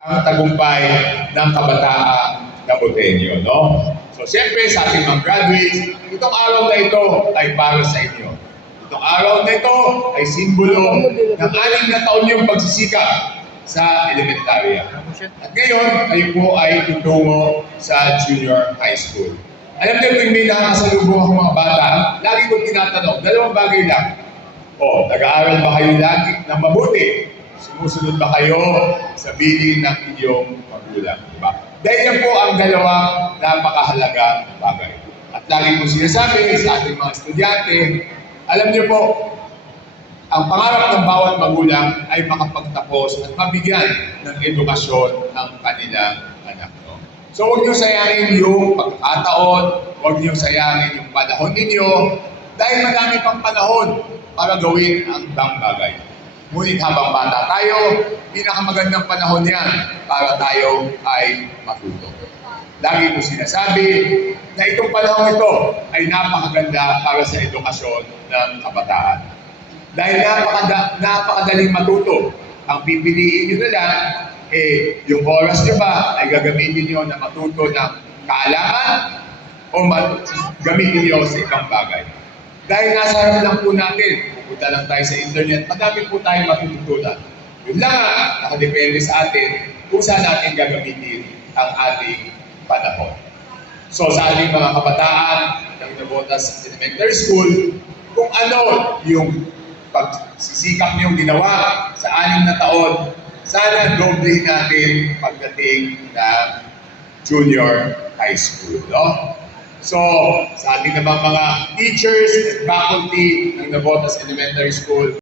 ang tagumpay ng kabataan na Boteño, no? So, siyempre, sa ating mga graduates, itong araw na ito ay para sa inyo. Itong araw na ito ay simbolo ng 6 na taon niyong pagsisikap sa elementarya. At ngayon, kayo po ay tutungo sa junior high school. Alam niyo, kung may nakakasalubong akong mga bata, lagi ko tinatanong, 2 bagay lang. Nag-aaral ba kayo lagi ng mabuti? Sumusunod ba kayo sa bilin ng inyong magulang? Diba? Dahil yan po ang 2 napakahalagang bagay. At lagi ko sinasabi sa ating mga estudyante, alam niyo po, ang pangarap ng bawat magulang ay makapagtapos at mabigyan ng edukasyon ang kanilang anak. No? So huwag niyo sayangin yung pagkakataon, huwag niyo sayangin yung panahon ninyo, dahil madami pang panahon para gawin ang ibang bagay. Ngunit habang bata tayo, pinakamagandang panahon yan para tayo ay matuto. Lagi ko sinasabi na itong panahon ito ay napakaganda para sa edukasyon ng kabataan. Dahil napakadaling matuto. Ang pipiliin nyo na lang, yung oras nyo ba ay gagamitin nyo na matuto ng kaalaman o gamitin nyo sa ibang bagay. Dahil nasa harap lang po natin, pupunta lang tayo sa internet, madami po tayong matututunan. Yun lang nakadepende sa atin kung saan natin gagamitin ang ating panahon. So sa ating mga kabataan ng Navotas Elementary School, kung ano yung pagsisikap niyong ginawa sa 6 na taon, sana doblehin natin pagdating ng junior high school. No? So, sa ating namang mga teachers and faculty ng Navotas Elementary School,